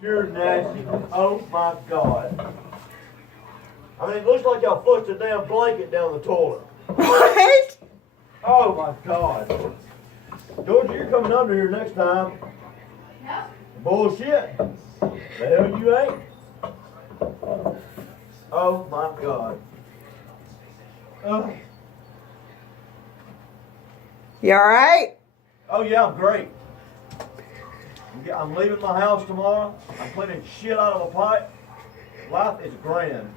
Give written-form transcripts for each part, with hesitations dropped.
Pure nasty. Oh my God. I mean, it looks like y'all flushed a damn blanket down the toilet. What? Oh my God. Georgia, you're coming under here next time. No. Bullshit. The hell you ain't. Oh my God. Oh. You alright? Oh yeah, I'm great. I'm leaving my house tomorrow. I'm cleaning shit out of a pipe. Life is grand.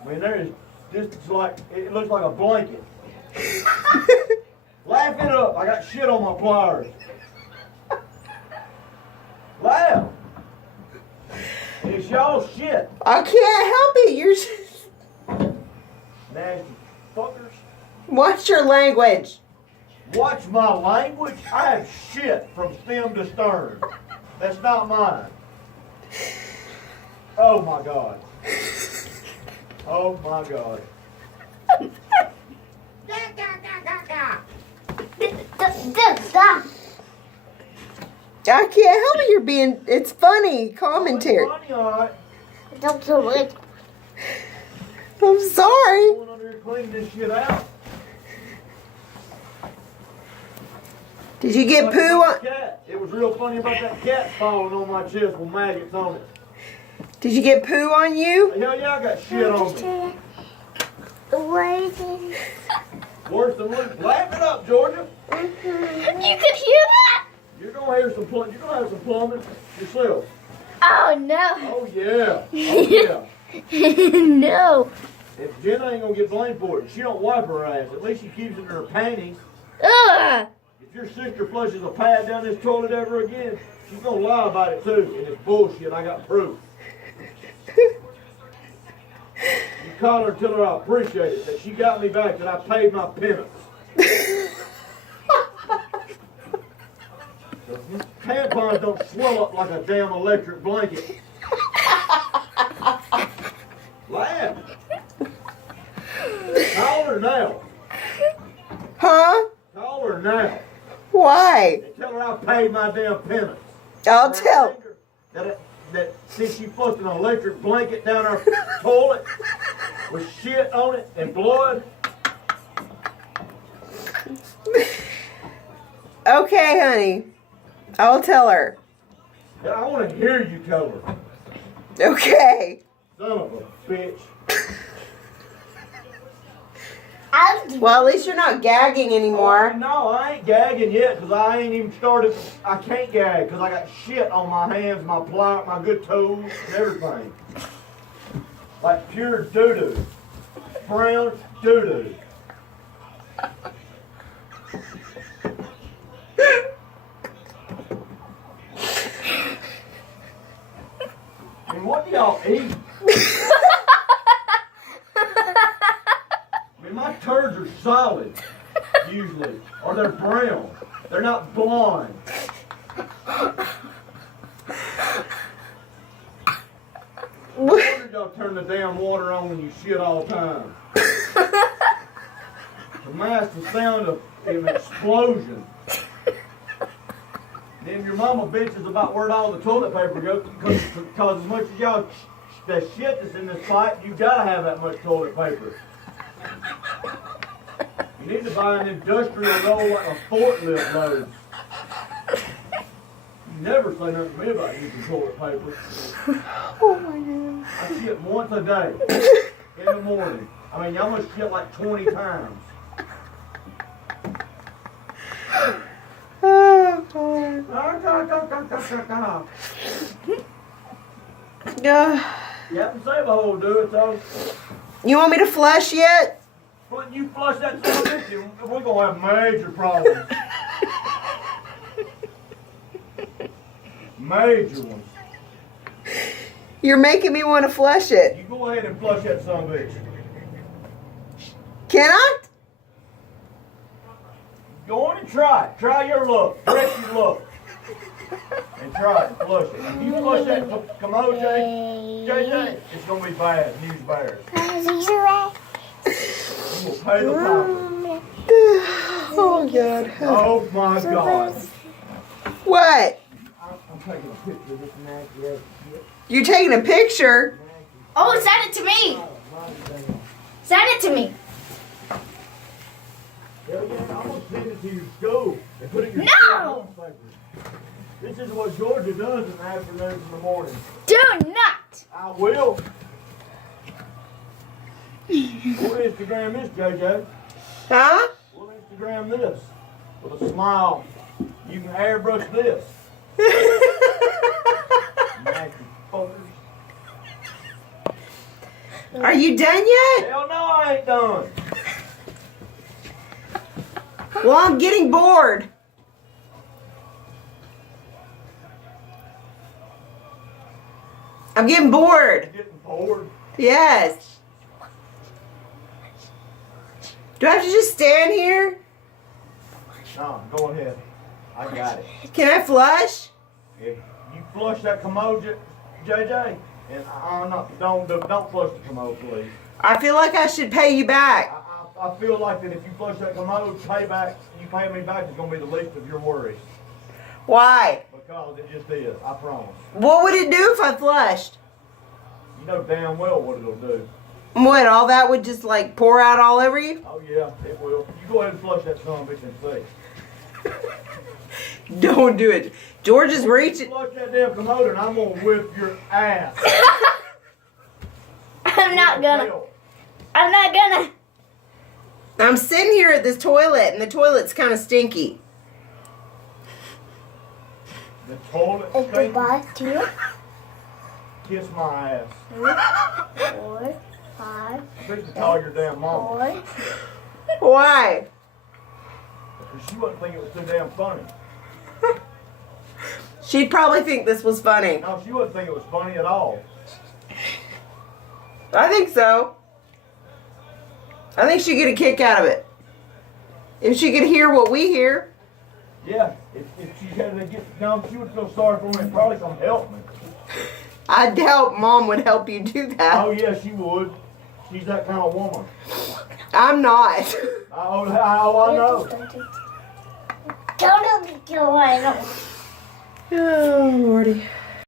I mean, there is just like, it looks like a blanket. Laugh it up. I got shit on my pliers. Laugh. It's y'all shit. I can't help it. You're just... Nasty fuckers. Watch your language. Watch my language. I have shit from stem to stern. That's not mine. Oh my God. Oh my God. I can't help it. You're being... It's funny commentary. It's funny, all right. Don't do it. I'm sorry. Going under here cleaning this shit out. Did you get Like poo my on... cat. It was real funny about that cat falling on my chest with maggots on it. Did you get poo on you? Hell yeah, I got shit on me. Waiting. Worse than Luke. Laugh it up, Georgia. You could hear that? You're gonna hear some you're gonna have some plumbing yourself. Oh no. Oh yeah. Oh yeah. No. If Jenna ain't gonna get blamed for it, she don't wipe her ass. At least she keeps it in her panties. Ugh. If your sister flushes a pad down this toilet ever again, she's gonna lie about it too. And it's bullshit. I got proof. You call her and tell her I appreciate it, that she got me back, that I paid my penance. Tampons don't swell up like a damn electric blanket. Laugh. Call her now. Huh? Call her now. Why? And tell her I paid my damn penance. I'll tell. That since she flushed an electric blanket down her toilet with shit on it and blood. Okay, honey. I'll tell her. Yeah, I want to hear you tell her. Okay. Son of a bitch. Well, at least you're not gagging anymore. Oh, no, I ain't gagging yet because I ain't even started. I can't gag because I got shit on my hands, my plier, my good toes, and everything. Like pure doo-doo. Brown doo-doo. I mean, what do y'all eat? I mean, my turds are solid, usually. Or they're brown. They're not blonde. No wonder y'all turn the damn water on when you shit all the time. To mask the sound of an explosion. Then your mama bitches about where all the toilet paper goes, because as much as y'all, the shit that's in this pipe, you gotta have that much toilet paper. You need to buy an industrial roll like a forklift load. You never say nothing to me about using toilet paper. Oh my God. I shit once a day in the morning. I mean, y'all must shit like 20 times. Oh, God. Captain Save-A-Hole do it, so. You want me to flush yet? When you flush that son of a bitch, we're going to have major problems. Major ones. You're making me want to flush it. You go ahead and flush that son of a bitch. Can I? Go on and try it. Try your luck. Press your luck. And try it and flush it. If you flush that commode, JJ, it's going to be bad. News bears. You will pay the piper. Oh God. Oh my God. What? I'm taking a picture of this nasty ass shit. You're taking a picture? Oh, send it to me. Send it to me. Hell yeah, I'm gonna send it to your school and put it in your No! school newspaper. This is what Georgia does in the afternoons and the morning. Do not. I will. We'll Instagram this, JJ. Huh? We'll Instagram this with a smile. You can airbrush this. Nasty fuckers. Are you done yet? Hell no, I ain't done. Well, I'm getting bored. I'm getting bored. Getting bored. Yes. Do I have to just stand here? No, go ahead. I got it. Can I flush? If you flush that commode, JJ, and don't flush the commode, please. I feel like I should pay you back. I feel like that if you flush that commode, you pay me back is gonna be the least of your worries. Why? Because it just is, I promise. What would it do if I flushed? You know damn well what it'll do. What, all that would just like pour out all over you? Oh yeah, it will. You go ahead and flush that son of a bitch and see. Don't do it. George is reaching. Flush that damn commode and I'm gonna whip your ass. I'm not gonna. I'm not gonna. I'm sitting here at this toilet and the toilet's kind of stinky. The toilet Goodbye, 2, kiss my ass. 3, 4, 5, Fix to call your damn mama. 4. Why? Because she wouldn't think it was too damn funny. She'd probably think this was funny. No, she wouldn't think it was funny at all. I think so. I think she'd get a kick out of it. If she could hear what we hear. Yeah, if she had to get down, she would feel sorry for me and probably come help me. I doubt Mom would help you do that. Oh yeah, she would. She's that kind of woman. I'm not. Oh, I know. Don't go away. Oh, Lordy.